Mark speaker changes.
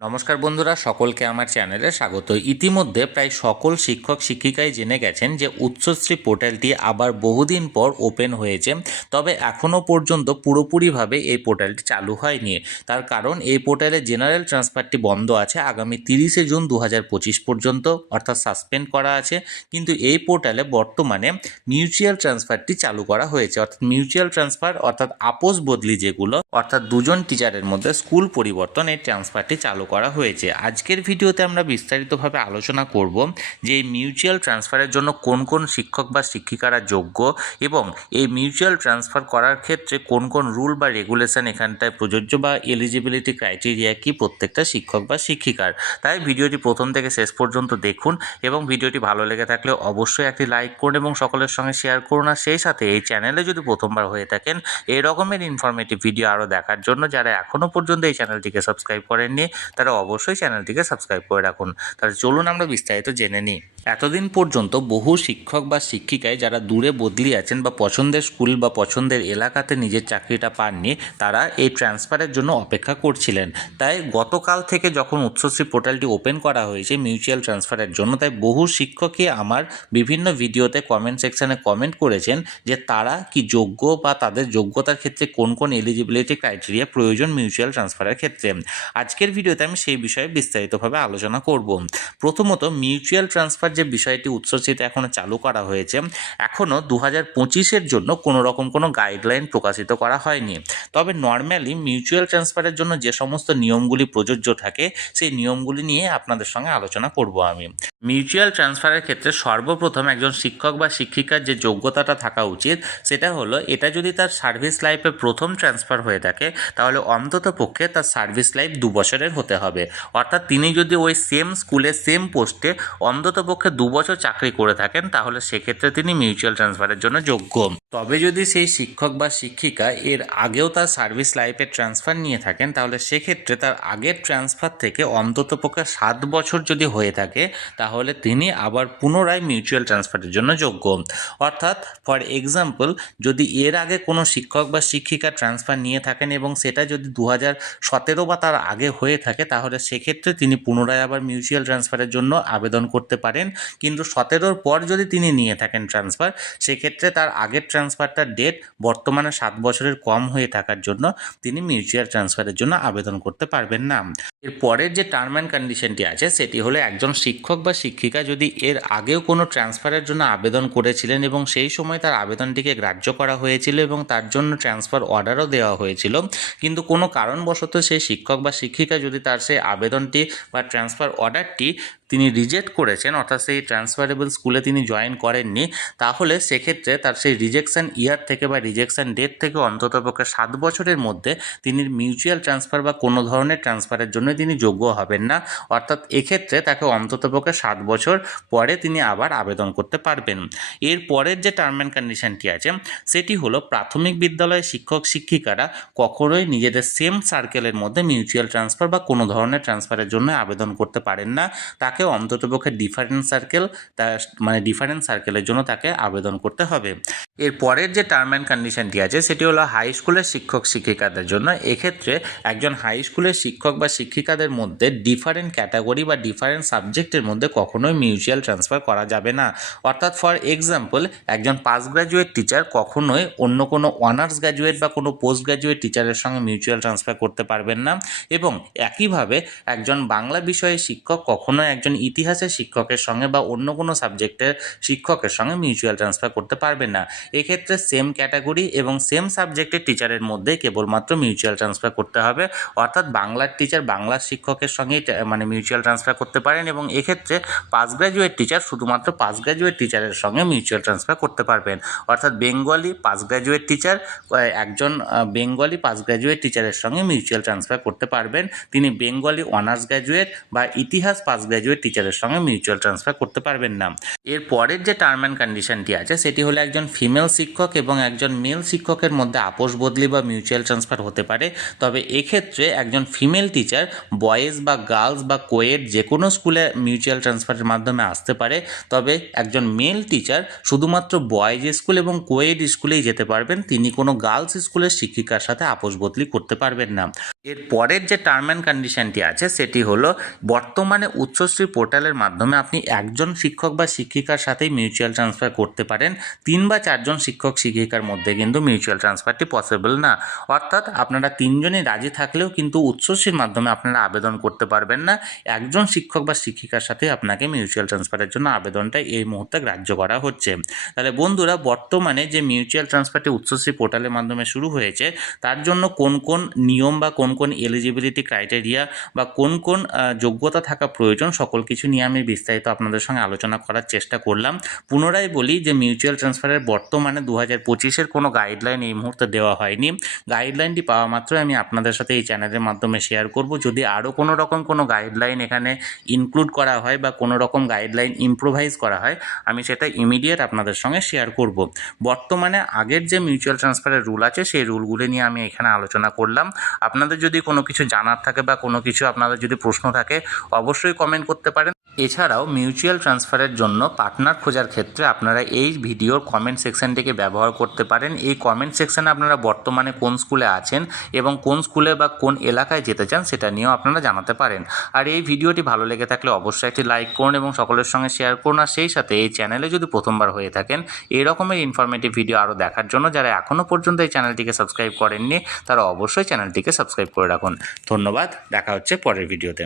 Speaker 1: নমস্কার বন্ধুরা, সকলকে আমার চ্যানেলে স্বাগত। ইতিমধ্যে প্রায় সকল শিক্ষক শিক্ষিকাই জেনে গেছেন যে উচ্চশ্রী পোর্টালটি আবার বহুদিন পর ওপেন হয়েছে, তবে এখনও পর্যন্ত পুরোপুরিভাবে এই পোর্টালটি চালু হয়নি। তার কারণ, এই পোর্টালে জেনারেল ট্রান্সফারটি বন্ধ আছে আগামী তিরিশে জুন দু হাজার পঁচিশ পর্যন্ত, অর্থাৎ সাসপেন্ড করা আছে। কিন্তু এই পোর্টালে বর্তমানে মিউচুয়াল ট্রান্সফারটি চালু করা হয়েছে, অর্থাৎ মিউচুয়াল ট্রান্সফার, অর্থাৎ আপোষ বদলি যেগুলো, অর্থাৎ দুজন টিচারের মধ্যে স্কুল পরিবর্তন এই ট্রান্সফারটি চালু করা হয়েছে। আজকের ভিডিওতে আমরা বিস্তারিতভাবে আলোচনা করব যে এই মিউচুয়াল ট্রান্সফারের জন্য কোন কোন শিক্ষক বা শিক্ষিকারা যোগ্য এবং এই মিউচুয়াল ট্রান্সফার করার ক্ষেত্রে কোন কোন রুল বা রেগুলেশন এখানটায় প্রযোজ্য বা এলিজিবিলিটি ক্রাইটেরিয়া কি প্রত্যেকটা শিক্ষক বা শিক্ষিকার। তাই ভিডিওটি প্রথম থেকে শেষ পর্যন্ত দেখুন এবং ভিডিওটি ভালো লেগে থাকলে অবশ্যই একটি লাইক করুন এবং সকলের সঙ্গে শেয়ার করুন আর সেই সাথে এই চ্যানেলে যদি প্রথমবার হয়ে থাকেন এই রকমের ইনফরমেটিভ ভিডিও আরও দেখার জন্য যারা এখনও পর্যন্ত এই চ্যানেলটিকে সাবস্ক্রাইব করেননি তারা অবশ্যই চ্যানেলটিকে সাবস্ক্রাইব করে রাখুন। তাহলে চলুন আমরা বিস্তারিত জেনে নিই। এতদিন পর্যন্ত বহু শিক্ষক বা শিক্ষিকায় যারা দূরে বদলি আছেন বা পছন্দের স্কুল বা পছন্দের এলাকাতে নিজের চাকরিটা পাননি, তারা এই ট্রান্সফারের জন্য অপেক্ষা করছিলেন। তাই গতকাল থেকে যখন উচ্চশ্রী পোর্টালটি ওপেন করা হয়েছে মিউচুয়াল ট্রান্সফারের জন্য, তাই বহু শিক্ষকই আমার বিভিন্ন ভিডিওতে কমেন্ট সেকশানে কমেন্ট করেছেন যে তারা কি যোগ্য বা তাদের যোগ্যতার ক্ষেত্রে কোন কোন এলিজিবিলিটি ক্রাইটেরিয়া প্রয়োজন মিউচুয়াল ট্রান্সফারের ক্ষেত্রে। আজকের ভিডিওতে আমি সেই বিষয়ে বিস্তারিতভাবে আলোচনা করব। প্রথমত মিউচুয়াল ট্রান্সফার যে বিষয়টি উচ্চশিতে এখনও চালু করা হয়েছে এখনও দু হাজার পঁচিশের জন্য কোনো রকম কোনো গাইডলাইন প্রকাশিত করা হয়নি। তবে নর্মালি মিউচুয়াল ট্রান্সফারের জন্য যে সমস্ত নিয়মগুলি প্রযোজ্য থাকে, সেই নিয়মগুলি নিয়ে আপনাদের সঙ্গে আলোচনা করব আমি। মিউচুয়াল ট্রান্সফারের ক্ষেত্রে সর্বপ্রথম একজন শিক্ষক বা শিক্ষিকার যে যোগ্যতাটা থাকা উচিত, সেটা হলো এটা যদি তার সার্ভিস লাইফে প্রথম ট্রান্সফার হয়ে থাকে, তাহলে অন্তত পক্ষে তার সার্ভিস লাইফ দু বছরের হতে হবে। অর্থাৎ তিনি যদি ওই সেম স্কুলে, সেম পোস্টে অন্তত পক্ষে দু বছর চাকরি করে থাকেন, তাহলে সেক্ষেত্রে তিনি মিউচুয়াল ট্রান্সফারের জন্য যোগ্য। তবে যদি সেই শিক্ষক বা শিক্ষিকা এর আগেও তার সার্ভিস লাইফে ট্রান্সফার নিয়ে থাকেন, তাহলে সেক্ষেত্রে তার আগের ট্রান্সফার থেকে অন্তত পক্ষে সাত বছর যদি হয়ে থাকে, তাহলে তিনি আবার পুনরায় মিউচুয়াল ট্রান্সফারের জন্য যোগ্য। অর্থাৎ, ফর এক্সাম্পল, যদি এর আগে কোনো শিক্ষক বা শিক্ষিকা ট্রান্সফার নিয়ে থাকেন এবং সেটা যদি দু হাজার সতেরো বা তার আগে হয়ে থাকে, তাহলে সেক্ষেত্রে তিনি পুনরায় আবার মিউচুয়াল ট্রান্সফারের জন্য আবেদন করতে পারেন। কিন্তু সতেরোর পর যদি তিনি নিয়ে থাকেন ট্রান্সফার, সেক্ষেত্রে তার আগের ট্রান্সফারটার ডেট বর্তমানে সাত বছরের কম হয়ে থাকার জন্য তিনি মিউচুয়াল ট্রান্সফারের জন্য আবেদন করতে পারবেন না। এর পরের যে টার্ম অ্যান্ড কন্ডিশনটি আছে, সেটি হলো একজন শিক্ষক বা শিক্ষিকা যদি এর আগেও কোনো ট্রান্সফারের জন্য আবেদন করেছিলেন এবং সেই সময় তার আবেদনটিকে গ্রাহ্য করা হয়েছিল এবং তার জন্য ট্রান্সফার অর্ডারও দেওয়া হয়েছিল, কিন্তু কোনো কারণবশত সেই শিক্ষক বা শিক্ষিকা যদি তার সেই আবেদনটি বা ট্রান্সফার অর্ডারটি তিনি রিজেক্ট করেছেন, অর্থাৎ সেই ট্রান্সফারেবল স্কুলে তিনি জয়েন করেননি, তাহলে সেক্ষেত্রে তার সেই রিজেকশান ইয়ার থেকে বা রিজেকশান ডেট থেকে অন্ততপক্ষে সাত বছরের মধ্যে তিনি মিউচুয়াল ট্রান্সফার বা কোনো ধরনের ট্রান্সফারের জন্য তিনি যোগ্য হবেন না। অর্থাৎ এক্ষেত্রে তাকে অন্ততপক্ষে সাত বছর পরে তিনি আবার আবেদন করতে পারবেন। এর পরের যে টার্ম অ্যান্ড কন্ডিশনটি আছে, সেটি হলো প্রাথমিক বিদ্যালয়ের শিক্ষক শিক্ষিকারা কখনোই নিজেদের সেম সার্কেলের মধ্যে মিউচুয়াল ট্রান্সফার বা কোনো ধরনের ট্রান্সফারের জন্য আবেদন করতে পারেন না। তাকে অন্ততপক্ষে ডিফারেন্ট সার্কেল মানে ডিফারেন্ট সার্কেলের জন্য তাকে আবেদন করতে হবে। এর পরের যে টার্ম অ্যান্ড কন্ডিশনটি আছে, সেটি হলো হাই স্কুলের শিক্ষক, শিক্ষিকাদের জন্য। এক্ষেত্রে একজন হাই স্কুলের শিক্ষক বা শিক্ষিকাদের মধ্যে ডিফারেন্ট ক্যাটাগরি বা ডিফারেন্ট সাবজেক্টের মধ্যে কখনোই মিউচুয়াল ট্রান্সফার করা যাবে না। অর্থাৎ ফর এক্সাম্পল একজন পাস গ্র্যাজুয়েট টিচার কখনোই অন্য কোনো অনার্স গ্র্যাজুয়েট বা কোনো পোস্ট গ্র্যাজুয়েট টিচারের সঙ্গে মিউচুয়াল ট্রান্সফার করতে পারবেন না। এবং একইভাবে একজন বাংলা বিষয়ের শিক্ষক কখনোই একজন ইতিহাসের শিক্ষকের সঙ্গে বা অন্য কোনো সাবজেক্টের শিক্ষকের সঙ্গে মিউচুয়াল ট্রান্সফার করতে পারবেন না। এক্ষেত্রে সেম ক্যাটাগরি এবং সেম সাবজেক্টের টিচারের মধ্যে কেবলমাত্র মিউচুয়াল ট্রান্সফার করতে হবে। অর্থাৎ বাংলার টিচার বাংলার শিক্ষকের সঙ্গেই মানে মিউচুয়াল ট্রান্সফার করতে পারেন এবং এক্ষেত্রে পাস গ্র্যাজুয়েট টিচার শুধুমাত্র পাস গ্র্যাজুয়েট টিচারের সঙ্গে মিউচুয়াল ট্রান্সফার করতে পারবেন। অর্থাৎ বেঙ্গলি পাস গ্র্যাজুয়েট টিচার একজন বেঙ্গলি পাস গ্র্যাজুয়েট টিচারের সঙ্গে মিউচুয়াল ট্রান্সফার করতে পারবেন। তিনি বেঙ্গলি অনার্স গ্র্যাজুয়েট বা ইতিহাস পাস গ্র্যাজুয়েট টিচারের সঙ্গে মিউচুয়াল ট্রান্সফার করতে পারবেন না। এর পরের যে টার্ম অ্যান্ড কন্ডিশনটি আছে, সেটি হলো একজন ফিমেল শিক্ষক এবং একজন মেল শিক্ষকের মধ্যে আপোষ বদলি বা মিউচুয়াল ট্রান্সফার হতে পারে। তবে এক্ষেত্রে একজন ফিমেল টিচার বয়েজ বা গার্লস বা কোয়েড যে কোনো স্কুলে মিউচুয়াল ট্রান্সফারের মাধ্যমে আসতে পারে। তবে একজন মেল টিচার শুধুমাত্র বয়েজ স্কুল এবং কোয়েড স্কুলেই যেতে পারবেন। তিনি কোনো গার্লস স্কুলের শিক্ষিকার সাথে আপোষ বদলি করতে পারবেন না। এর পরের যে টার্ম অ্যান্ড কন্ডিশনটি আছে, সেটি হলো বর্তমানে উচ্চশ্রী পোর্টালের মাধ্যমে আপনি একজন শিক্ষক বা শিক্ষিকার সাথেই মিউচুয়াল ট্রান্সফার করতে পারেন। তিন বা চারজন শিক্ষক শিক্ষিকার মধ্যে কিন্তু মিউচুয়াল ট্রান্সফারটি পসিবল না। অর্থাৎ আপনারা তিনজনই রাজি থাকলেও কিন্তু উচ্চশ্রীর মাধ্যমে আপনারা আবেদন করতে পারবেন না। একজন শিক্ষক বা শিক্ষিকার সাথে আপনাকে মিউচুয়াল ট্রান্সফারের জন্য আবেদনটা এই মুহূর্তে গ্রাহ্য করা হচ্ছে। তাহলে বন্ধুরা, বর্তমানে যে মিউচুয়াল ট্রান্সফারটি উচ্চশ্রী পোর্টালের মাধ্যমে শুরু হয়েছে, তার জন্য কোন কোন নিয়ম বা কোন কোন এলিজিবিলিটি ক্রাইটেরিয়া বা কোন কোন যোগ্যতা থাকা প্রয়োজন সকল কিছু নিয়ে আমি বিস্তারিত আপনাদের সঙ্গে আলোচনা করার চেষ্টা করলাম। পুনরায় বলি যে মিউচুয়াল ট্রান্সফারের বর্তমানে দু হাজার পঁচিশের কোনো গাইডলাইন এই মুহূর্তে দেওয়া হয়নি। গাইডলাইনটি পাওয়া মাত্রই আমি আপনাদের সাথে এই চ্যানেলের মাধ্যমে শেয়ার করব। যদি আরও কোনো রকম কোনো গাইডলাইন এখানে ইনক্লুড করা হয় বা কোনো রকম গাইডলাইন ইম্প্রোভাইজ করা হয়, আমি সেটা ইমিডিয়েট আপনাদের সঙ্গে শেয়ার করব। বর্তমানে আগের যে মিউচুয়াল ট্রান্সফারের রুল আছে, সেই রুলগুলি নিয়ে আমি এখানে আলোচনা করলাম। আপনাদের যদি কোনো কিছু জানার থাকে বা কোনো কিছু আপনাদের যদি প্রশ্ন থাকে, অবশ্যই কমেন্ট করতে পারেন। এছাড়াও মিউচুয়াল ট্রান্সফারের জন্য পার্টনার খোঁজার ক্ষেত্রে আপনারা এই ভিডিওর কমেন্ট সেকশনটিকে ব্যবহার করতে পারেন। এই কমেন্ট সেকশানে আপনারা বর্তমানে কোন স্কুলে আছেন এবং কোন স্কুলে বা কোন এলাকায় যেতে চান সেটা নিয়েও আপনারা জানাতে পারেন। আর এই ভিডিওটি ভালো লেগে থাকলে অবশ্যই একটি লাইক করুন এবং সকলের সঙ্গে শেয়ার করুন। আর সেই সাথে এই চ্যানেলে যদি প্রথমবার হয়ে থাকেন, এই রকমের ইনফরমেটিভ ভিডিও আরও দেখার জন্য যারা এখনও পর্যন্ত এই চ্যানেলটিকে সাবস্ক্রাইব করেননি, তারা অবশ্যই চ্যানেলটিকে সাবস্ক্রাইব করে রাখুন। ধন্যবাদ, দেখা হচ্ছে পরের ভিডিওতে